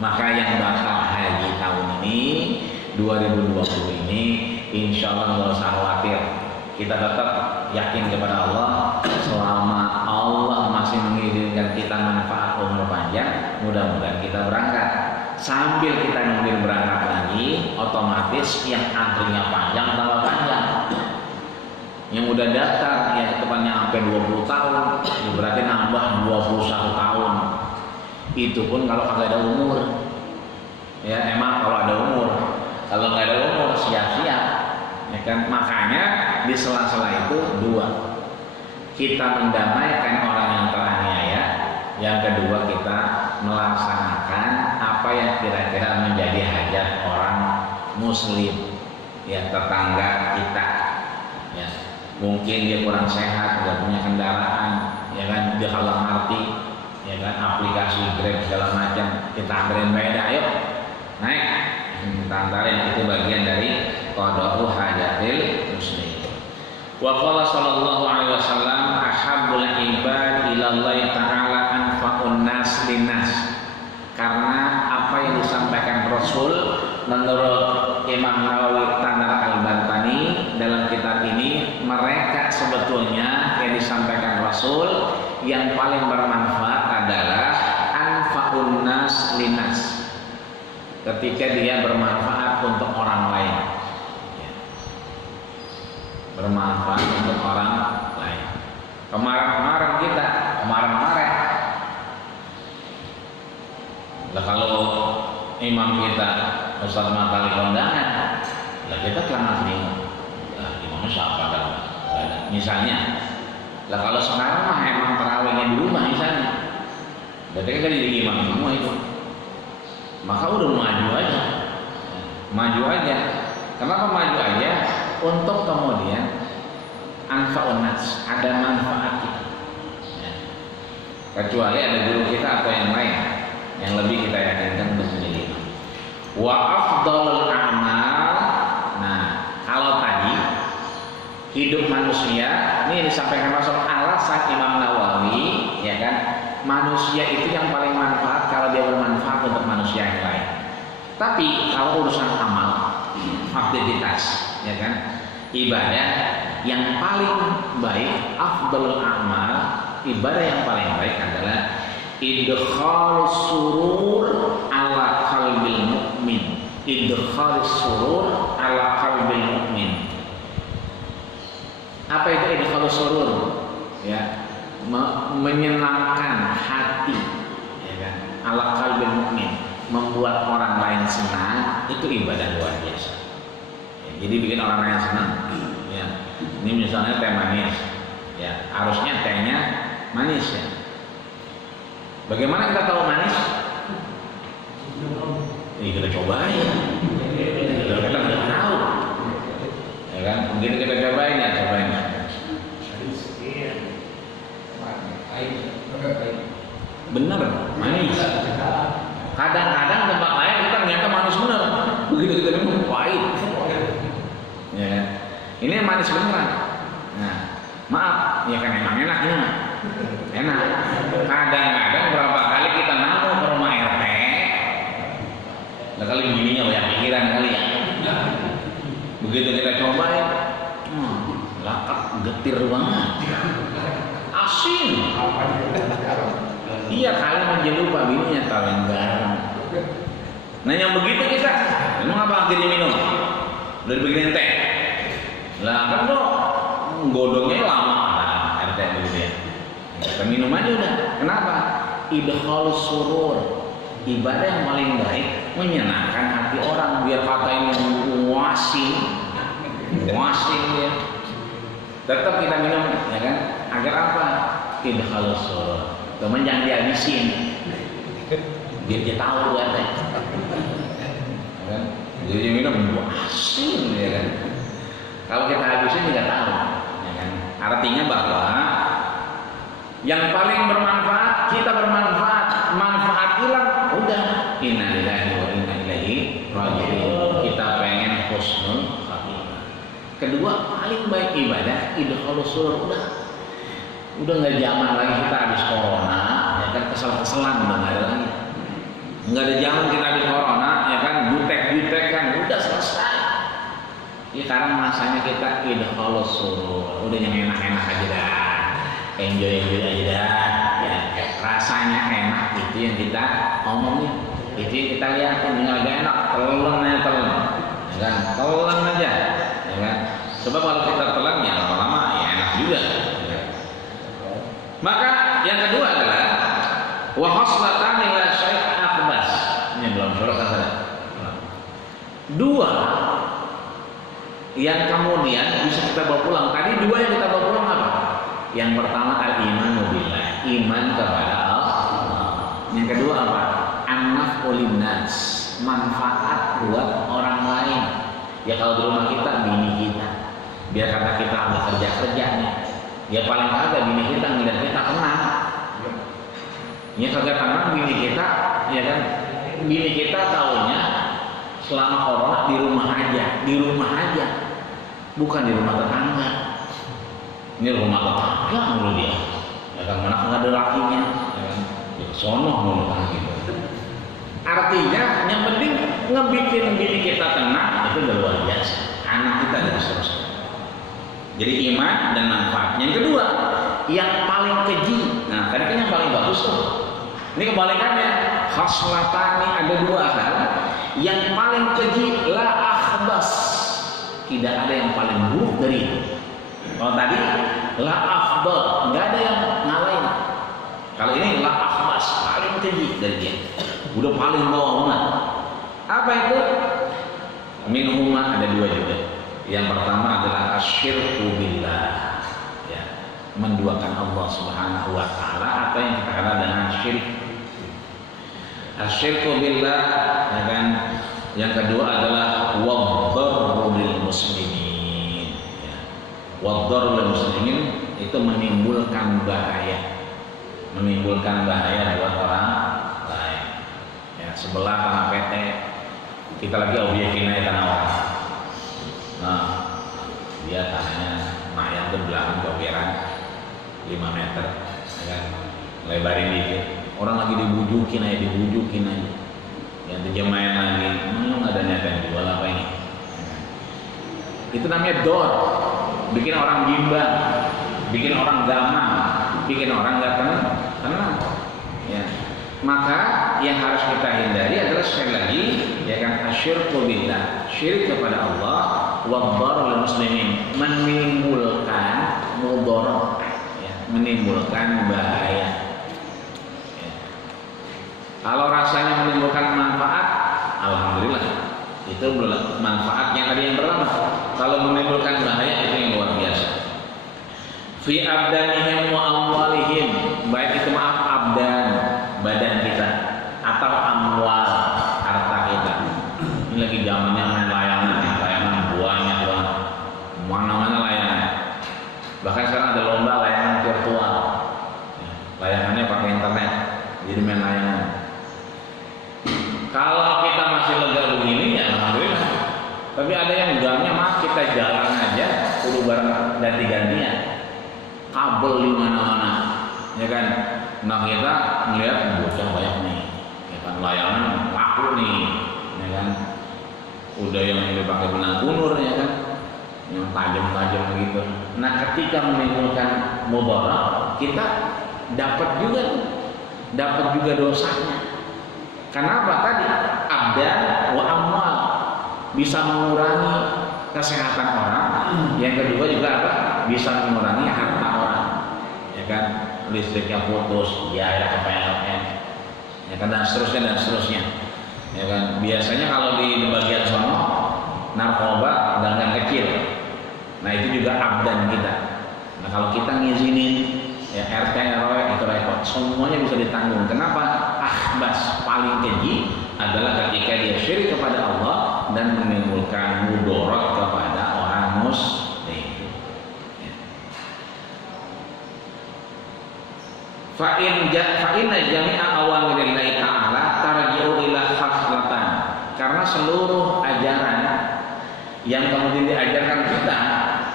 Maka yang bakal haji tahun ini 2020 ini insya Allah nggak usah khawatir, kita tetap yakin kepada Allah. Selama Allah masih mengizinkan kita manfaat umur panjang, mudah-mudahan kita berangkat. Sambil kita nungguin berangkat lagi, otomatis yang antrinya panjang tambah panjang. Yang udah daftar ya ketepannya sampai 20 tahun, ya berarti nambah 21 tahun. Itu pun kalau agak ada umur. Ya emang kalau ada umur. Kalau nggak ada umur siap-siap, ya kan? Makanya di sela-sela itu dua, kita mendamaikan orang yang teraniaya. Yang kedua kita melaksanakan apa yang kira-kira menjadi hajat orang muslim, ya tetangga kita. Ya mungkin dia kurang sehat, nggak punya kendaraan, ya kan? Dia kalau ngerti, ya kan? Aplikasi Grab segala macam, kita anterin beda, ayo naik. Tantarin, itu bagian dari qada'u hajatil muslim. Wa qala sallallahu alaihi wasallam ahabbul ibad ila Allah taala anfa'un nas linnas. Karena apa yang disampaikan Rasul menurut Imam Nawawi Tanar Al-Bantani dalam kitab ini, mereka sebetulnya yang disampaikan Rasul yang paling bermanfaat adalah anfa'un nas linnas, ketika dia bermanfaat untuk orang lain, bermanfaat untuk orang lain. Kemarin kita lah kalau imam kita Ustaz Matali kondangan, lah kita telah terima. Lah imamnya siapa kan? Misalnya, lah kalau sekarang mah emang tarawihnya di rumah misalnya, berarti kan jadi imam semua itu. Maka udah maju aja. Kenapa maju aja? Untuk kemudian anfa'un nas, ada manfaat kita. Ya. Kecuali ada guru kita atau yang lain yang lebih kita yakinkan untuk menjadi imam. Wa afdalul a'mal. Nah, kalau tadi hidup manusia, ini disampaikan Rasul alasan Imam Nawawi, ya kan? Manusia itu yang paling manfaat kalau dia bermanfaat untuk manusia yang lain. Tapi kalau urusan amal, aktivitas, ya kan, ibadah yang paling baik, afdalul amal, ibadah yang paling baik adalah idkhalus surur ala qalbil mu'min. Idkhalus surur ala qalbil mu'min. Apa itu idkhalus surur? Ya, menyenangkan hati, ya kan? Ala qalbil mukmin, membuat orang lain senang, itu ibadah luar biasa. Ya, jadi bikin orang lain senang. Ya. Ini misalnya teh manis, ya harusnya tehnya manis ya. Bagaimana kita tahu manis? Ini kita cobain. Kalau kita nggak tahu, ya kan? Begitu kita cobain ya, cobain. Bener, manis. Kadang-kadang tempat lain kita ternyata manis bener. Begitu kita minum pahit. Ya kan? Ini manis beneran. Nah, maaf, ya kan emang enak ini mah. Enak. Kadang-kadang berapa kali kita namu ke rumah RT, kali bininya banyak pikiran kali ya. Begitu kita cobain, lakak getir banget. Asin. Iya kali menjelupa bininya taruhin garam. Nah yang begitu kita, emang apa akhirnya minum? Udah dibikinin teh. Lah kan lo godongnya lama, nah RT begitu ya. Kita minum aja udah. Kenapa? Idkhalus surur. Ibadah yang paling baik menyenangkan hati orang, biar kata ini muasin ya. Tetap kita minum, ya kan? Agar apa? Idkhalus surur. Temen jangan dihabisin, biar dia tahu ya kan? Jadi dia minum asin, ya kan? Kalau kita habisin nggak tahu, ya kan? Artinya bahwa yang paling bermanfaat kita bermanfaat, manfaat hilang, udah. Innalillahi wa inna ilaihi raji'un. Kita pengen husnul khatimah. Kedua paling baik ibadah idkhalus surur, udah nggak zaman lagi kita habis corona, ya kan kesel-keselan udah nggak ada lagi. Nggak ada zaman kita habis corona, ya kan jutek kan udah selesai. Ya sekarang masanya kita idkhalus surur, udah yang enak-enak aja dah, enjoy aja dah, ya rasanya enak itu yang kita omongin, itu yang kita lihatin, yang agak enak telan, ya kan telan aja, ya kan. Sebab kalau kita telan ya lama-lama ya enak juga. Maka yang kedua adalah wa khaslatani la syai'a akhbas. Ini belum surat kan saya. Dua yang kemudian bisa kita bawa pulang. Tadi dua yang kita bawa pulang apa? Yang pertama al-imanu billah, iman kepada Allah. Yang kedua apa? An-naf'u linnas, manfaat buat orang lain. Ya kalau di rumah kita bini kita, biar kata kita ada kerja nih. Ya paling kagak bini kita ngeliat kita tenang. Ya kagak tenang bini kita, ya kan? Bini kita taunya selama corona di rumah aja, bukan di rumah tetangga. Ini rumah tetangga mulu dia, ya kan? Mana nggak ada lakinya, ya kan? Ya sono mulu kan gitu. Artinya yang penting ngebikin bini kita tenang itu udah luar biasa. Anak kita dan seterusnya. Jadi iman dan manfaat. Yang kedua, yang paling keji. Nah, tadi kan yang paling bagus tuh. Ini kebalikannya. Khaslatani ada dua hal. Yang paling keji la akhbas. Tidak ada yang paling buruk dari itu. Kalau tadi la afdal, enggak ada yang ngalahin. Kalau ini la akhbas, paling keji dari dia. Udah paling bawah banget. Apa itu? Minhumah ada dua juga. Yang pertama adalah asyirku billah, ya, menduakan Allah Subhanahu wa taala atau yang kita kenal dengan syirik. Asyirku billah, ya kan. Yang kedua adalah waddarru lil muslimin. Ya. Waddarru lil muslimin itu menimbulkan bahaya buat orang lain. Ya, sebelah tanah PT kita lagi obyekin aja tanah orang. Nah, dia tanahnya lumayan ke belakang coberan 5 meter, ya kan? Lebarin dikit. Orang lagi dibujukin aja. Yang terjemahin lagi, nggak ada niatan jual apa ini? Itu namanya dor, bikin orang bimbang, bikin orang gamang, bikin orang nggak tenang. Ya. Maka yang harus kita hindari adalah sekali lagi, ya kan, asyirku billah, syirik kepada Allah. Waddarul muslimin, menimbulkan mudarat, ya, menimbulkan bahaya. Ya. Kalau rasanya menimbulkan manfaat, alhamdulillah. Itu manfaat yang tadi yang pertama. Kalau menimbulkan bahaya itu yang luar biasa. Fi abdanihim wa amwalihim, baik itu maaf abdan, badan kita, atau amwal, harta kita. Ini lagi zamannya main layangan banyak banget, mana-mana layangan. Bahkan sekarang ada lomba layangan virtual, layangannya pakai internet, jadi main layangan. Kalau kita masih lega begini ya alhamdulillah. Tapi ada yang enggaknya, maaf kita jalan aja kudu bareng ganti-gantian. Kabel di mana-mana, ya kan? Nah kita melihat bocah banyak nih, ya kan, layangan laku nih, ya kan? Udah yang dipakai benang kunur, ya kan? Yang tajam-tajam begitu. Nah ketika menimbulkan mudarat, kita dapat juga dosanya. Kenapa tadi? Abdan wa amwal, bisa mengurangi kesehatan orang. Yang kedua juga apa? Bisa mengurangi harta orang, ya kan? Listriknya putus, ya ada PLN, ya kan, dan seterusnya, ya kan? Biasanya kalau di bagian sono narkoba dan kecil, nah itu juga abdan kita. Nah kalau kita ngizinin, ya RT RW itu repot, semuanya bisa ditanggung. Kenapa? Ahbas paling keji adalah ketika dia syirik kepada Allah dan menimbulkan mudarat kepada orang muslim. Fa'inna jami'a awamirillahi ta'ala tarji'u ila khaslatan, karena seluruh ajaran yang kemudian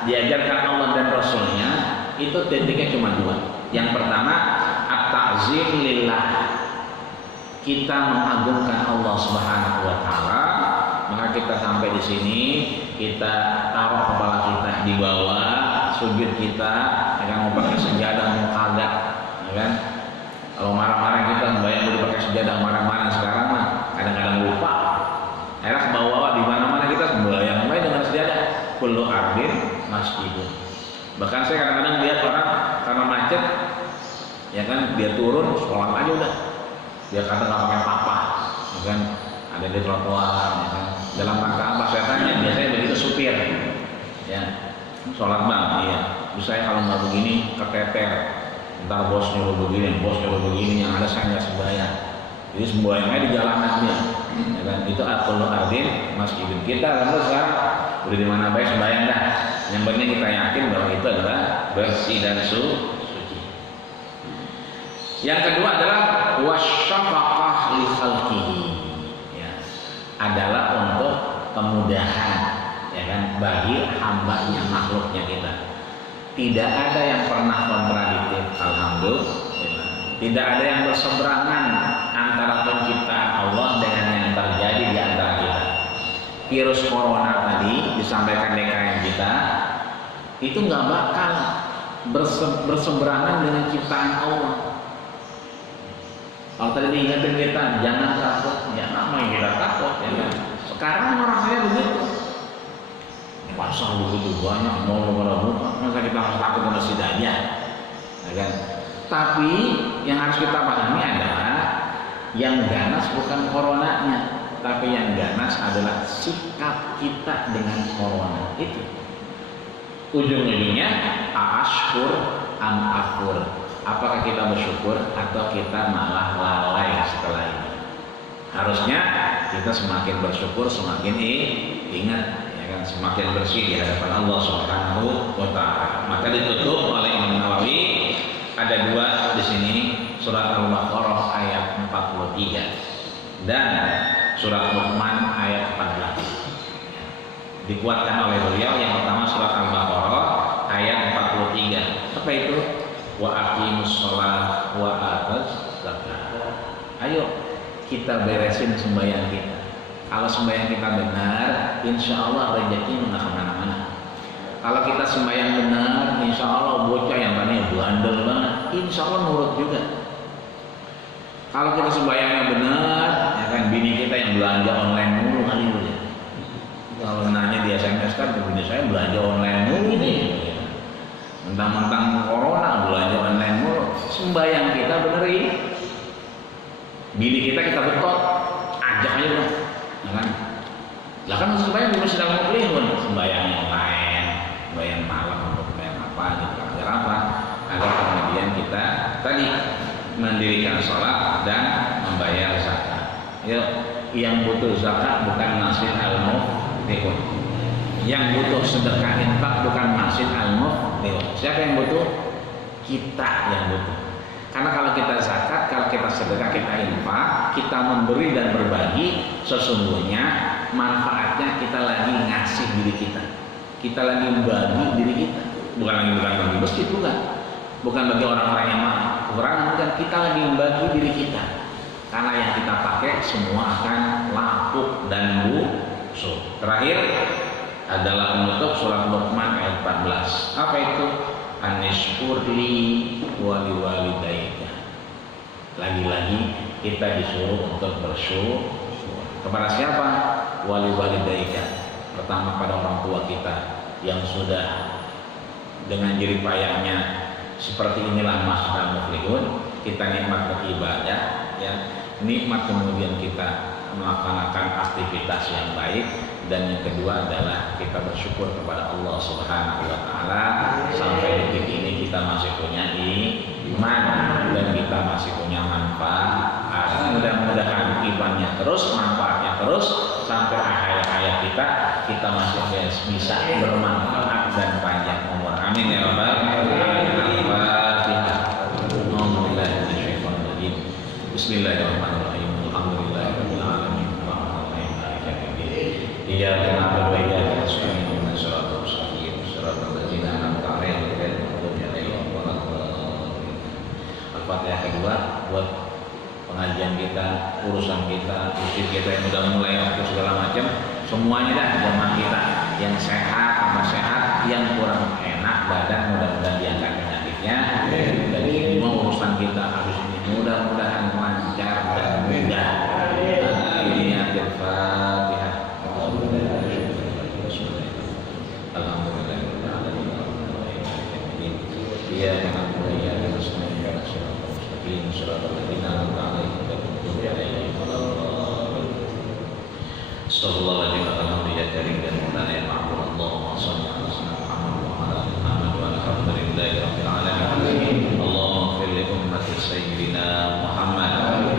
diajarkan Allah dan Rasulnya itu titiknya cuma dua. Yang pertama at-ta'zim lillah, kita mengagungkan Allah Subhanahu wa taala. Maka kita sampai di sini, kita taruh kepala kita di bawah, sujud kita akan mau pakai sejadah, mau kagak, ya kan? Kalau marah-marah kita bayang udah pakai sejadah, marah-marah sekarang mah kadang-kadang lupa. Akhirnya ke bawah di mana-mana kita bayang dengan sejadah. Kullu ardin masjidun. Bahkan saya kadang-kadang lihat orang karena macet, ya kan, dia turun sholat aja udah. Dia kata nggak pakai apa-apa, ya kan? Ada di trotoar, ya kan? Dalam rangka apa? Saya tanya, biasanya begitu supir, ya, sholat bang, iya. Terus saya kalau nggak begini keteter, ntar bos nyuruh begini, yang ada saya nggak sembahyang. Jadi sembahyangnya di jalanan dia, ya kan? Itu kullu ardin masjidun. Kita lalu sekarang udah di mana baik sembahyang dah. Yang penting kita yakin bahwa itu adalah bersih dan suci. Yang kedua adalah wasyafaqah li khalqihi, ya, adalah untuk kemudahan, ya kan, bagi hambanya, makhluknya kita. Tidak ada yang pernah kontradiktif, alhamdulillah. Tidak ada yang berseberangan antara penciptaan Allah dengan yang terjadi di antara kita. Virus corona tadi disampaikan DKM kita itu nggak bakal berseberangan dengan ciptaan Allah. Kalau tadi diingetin kita jangan takut, ya nama yang kita takut, ya kan? Sekarang orangnya begitu, pasang begitu banyak, mau buka, masa kita harus takut sama si Dajjal, ya kan? Tapi yang harus kita pahami adalah yang ganas bukan coronanya, tapi yang ganas adalah sikap kita dengan corona itu. Ujung-ujungnya ashkur am akfur, apakah kita bersyukur atau kita malah lalai setelah ini. Harusnya kita semakin bersyukur, semakin ingat, ya kan, semakin bersih di hadapan Allah Subhanahu wa taala. Maka ditutup oleh Imam Nawawi, ada dua di sini, surat Al-Baqarah ayat 43 dan surat Luqman ayat 14. Dikuatkan oleh beliau, yang pertama surat Al-Baqarah ayat 43. Apa itu? Wa aqimus shalah wa atuz zakat. Ayo kita beresin sembahyang kita. Kalau sembahyang kita benar, insya Allah rezeki nggak kemana-mana. Kalau kita sembahyang benar, insya Allah bocah yang tadinya bandel banget, insya Allah nurut juga. Kalau kita sembahyangnya benar, ya kan, bini kita yang belanja online mulu kali ya. Kalau nanya di SMS kan, bini saya belanja online mulu nih. Mentang-mentang corona belanja online mulu, sembahyang kita benerin. Bini kita betot, ajak aja udah, ya kan? Lah kan sembahyang di Masjid Al-Muflihun, sembahyang yang lain, sembahyang malam atau sembahyang apa gitu. Agar apa? Agar kemudian kita tadi mendirikan sholat dan membayar zakat. Yuk, yang butuh zakat bukan Masjid Al-Muflihun. Yang butuh sedekah infak bukan Masjid Al-Muflihun. Siapa yang butuh? Kita yang butuh. Karena kalau kita zakat, kalau kita sedekah, kita infak, kita memberi dan berbagi, sesungguhnya manfaatnya kita lagi ngasih diri kita. Kita lagi membagi diri kita. Bukan lagi bagi masjid, bukan bagi orang-orang yang kurang, bukan, kita lagi membagi diri kita. Karena yang kita pakai semua akan lapuk dan busuk. Terakhir adalah penutup surat Luqman ayat 14. Apa itu? Anishkurli wali walidaika. Lagi-lagi kita disuruh untuk bersyukur kepada siapa? Wali walidaika. Pertama pada orang tua kita yang sudah dengan jerih payahnya seperti inilah Masjid Al-Muflihun, kita nikmat beribadah, ya, nikmat kemudian kita melaksanakan aktivitas yang baik. Dan yang kedua adalah kita bersyukur kepada Allah Subhanahu wa Ta'ala sampai detik ini kita masih punya iman dan kita masih punya manfaat. Mudah-mudahan imannya terus, manfaatnya terus sampai akhir hayat kita masih bisa bermanfaat dan panjang umur. Amin ya rabbal alamin. Al-Fatihah. Bismillahirrahmanirrahim. Alhamdulillahirabbil alamin. Iyyaka na'budu wa iyyaka nasta'in. Ihdinas siratal mustaqim. Shiratal ladzina an'amta 'alaihim ghairil maghdubi 'alaihim waladdallin. Al-Fatihah kedua buat pengajian kita, urusan kita, masjid kita yang udah mulai waktu segala macam, semuanya dah jamaah kita yang sehat tambah sehat, yang kurang enak badan mudah-mudahan diangkat penyakitnya. Dan semua urusan kita habis ini mudah-mudahan lancar dan mudah. Amin. Al-Fatihah. Astagfirullahaladzim. Alhamdulillah karim dan maulana ya ma'bud. Allahumma shalli ala sayyidina Muhammad wa ala ali Muhammad wa alhamdulillahi rabbil alamin. Allahumma fir li ummati sayyidina Muhammad.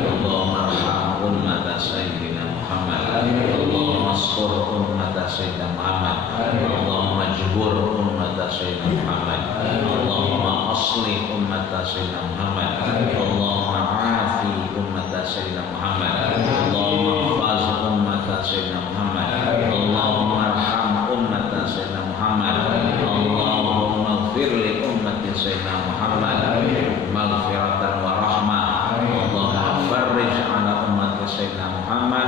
Allahumma arham ummata sayyidina Muhammad. Allahumma askur ummata sayyidina Muhammad. Allahumma jbur ummata sayyidina Muhammad. Allahumma aslih ummata sayyidina Muhammad. Allahumma afi ummata sayyidina Muhammad. Allahumma faz ummata sayyidina Muhammad. Allahumma arham ummata sayyidina Muhammad. Allahumma ighfir li ummati sayyidina Muhammad maghfiratan wa rahmah. Allahumma farrij ala ummati sayyidina Muhammad.